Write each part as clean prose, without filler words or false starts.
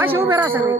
अशी उभे राहा सगळे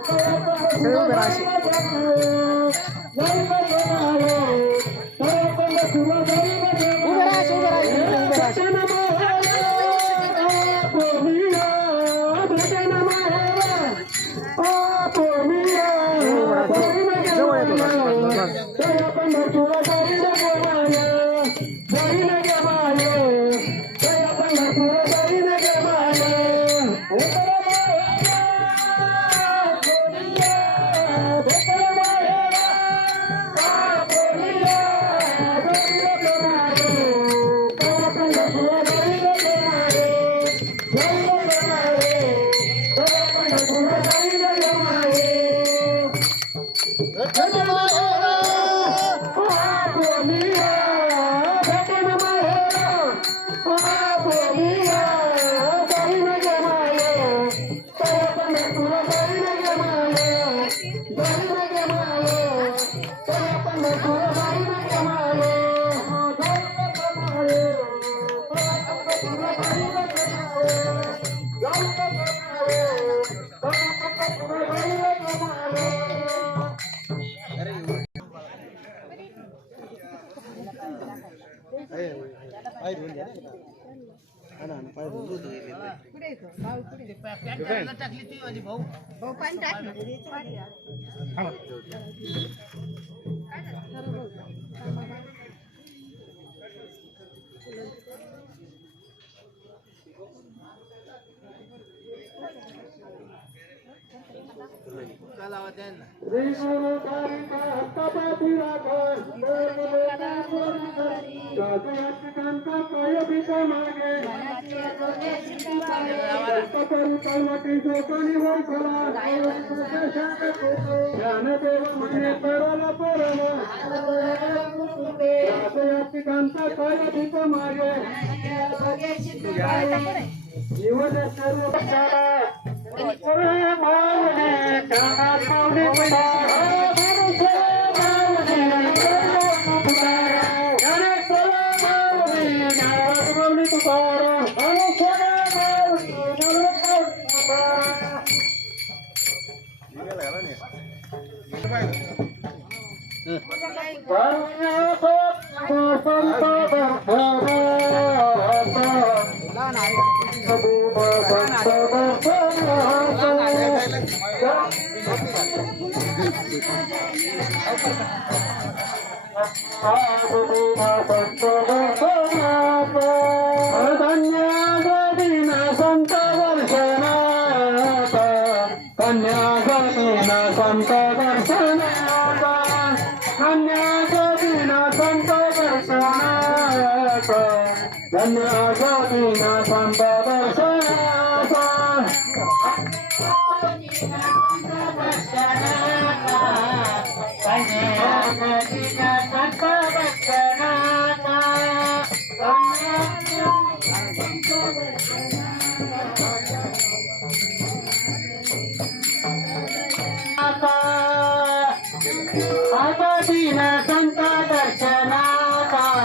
सगळे उभे राहा अशी उभे राहा अशी उभे राहा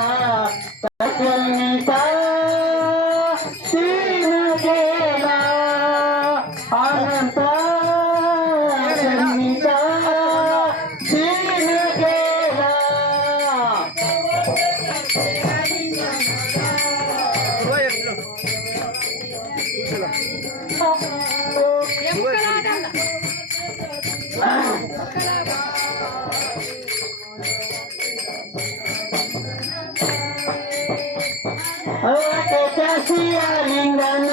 लिंगन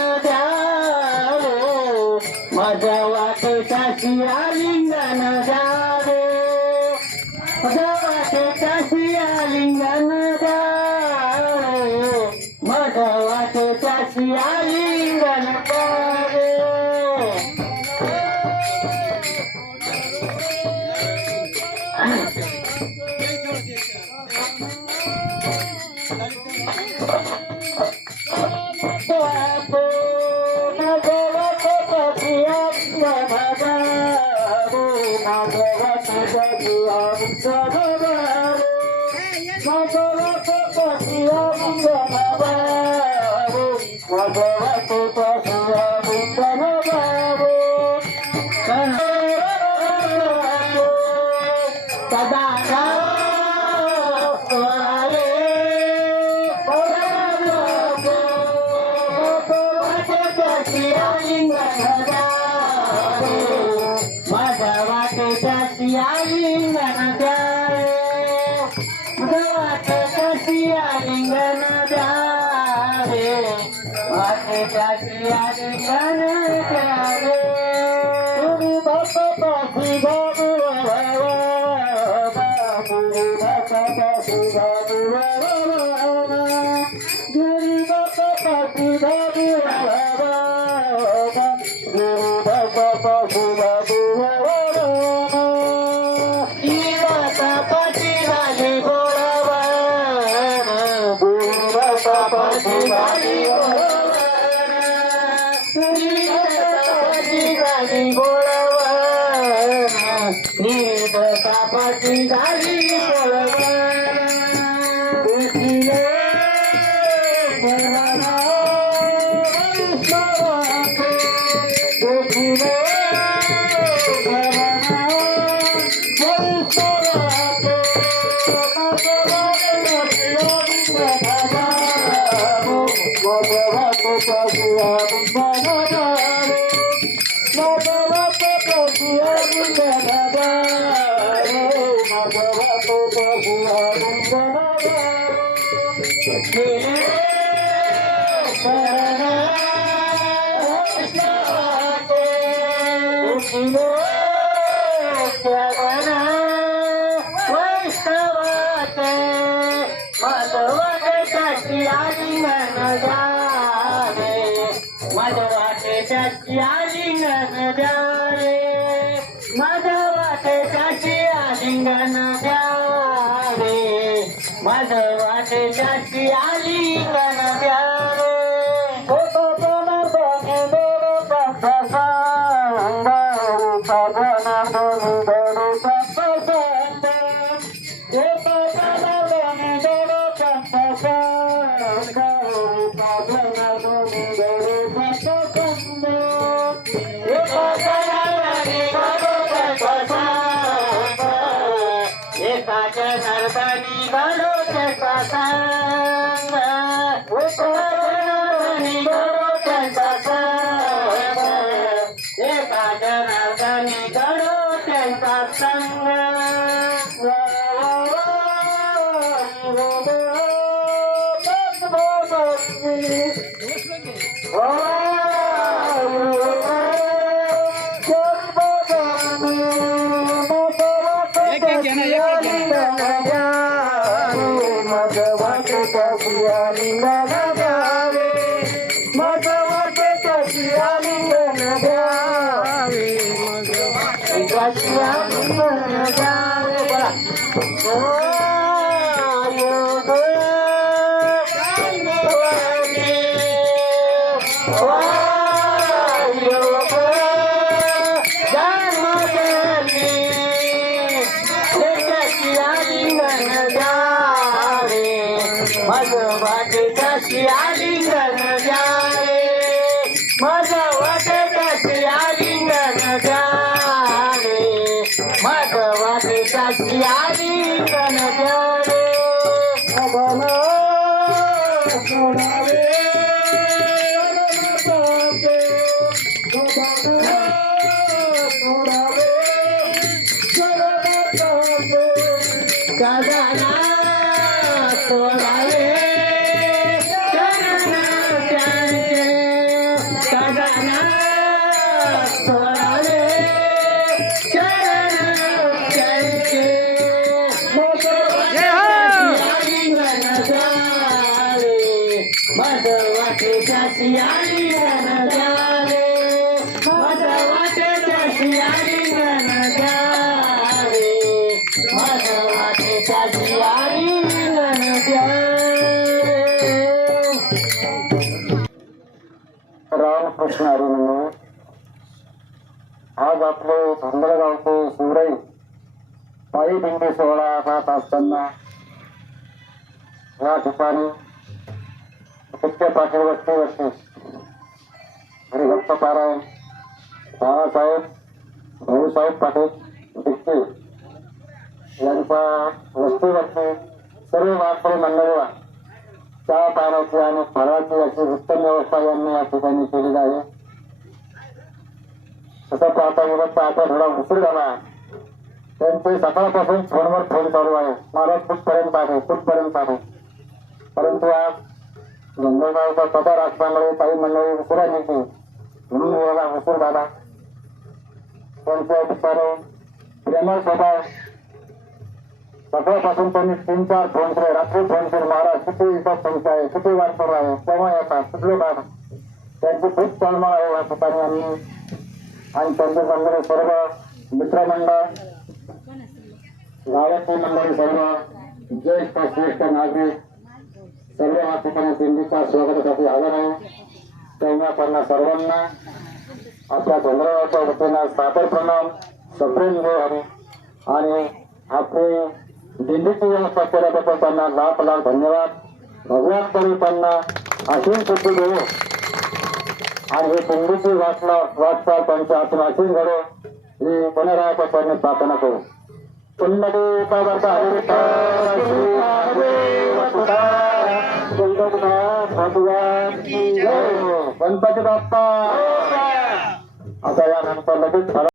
रामकृष्ण हरी म्हणून आज आपले धुंदळगावचे शिवराई पायी दिंडी सोहळा जात असताना या ठिकाणी विखे पाटील वस्ती हरिभक्त पारायण बाळासाहेब भाऊसाहेब पाटील डिक्के यांचा वस्तीवरती सर्व वारकरी मंडळीला चहा पाण्याची आणि फळाची अशी उत्तम व्यवस्था यांनी या ठिकाणी केलेली आहे. तसं पाहता गेलं तर आता थोडा उशीर झाला. त्यांचे सकाळपासून फोनवर फोन चालू आहे. महाराज कुठपर्यंत आहे. परंतु आज गंगागावचा कथा असल्यामुळे काही मंडळी उशिरा निघते म्हणून याला उशीर झाला. त्यांच्या ठिकाणी प्रेमळ स्वभाव. सकाळपासून त्यांनी 3-4 फोन केले. रात्री फोन केले. महाराज किती इथं संख्या आहे, किती वारकरी आहे, केव्हा येतात, कुठले काय. त्यांची खूप तळमळ आहे या ठिकाणी. आणि त्यांचे मंडळी सर्व मित्रमंडळ गावातील मंडळी सर्व ज्येष्ठ श्रेष्ठ नागरिक सर्व या ठिकाणी दिंडीच्या स्वागतासाठी हजर आहे. तेव्हा त्यांना सर्वांना आपल्या चंद्रगावच्या वतीनं सादर प्रणाम सप्रेम देव हवे. आणि आपली दिंडीची व्यवस्था केल्याबद्दल त्यांना लाख धन्यवाद. भगवान तरी त्यांना अशीच सुट्टी देऊ आणि हे दिंडीची वाटचाल त्यांच्या हातून अशीच घडो ही पुनरावृत्ती करण्याची प्रार्थना करू. गणपती बाप्पा. आता यानंतर लगेच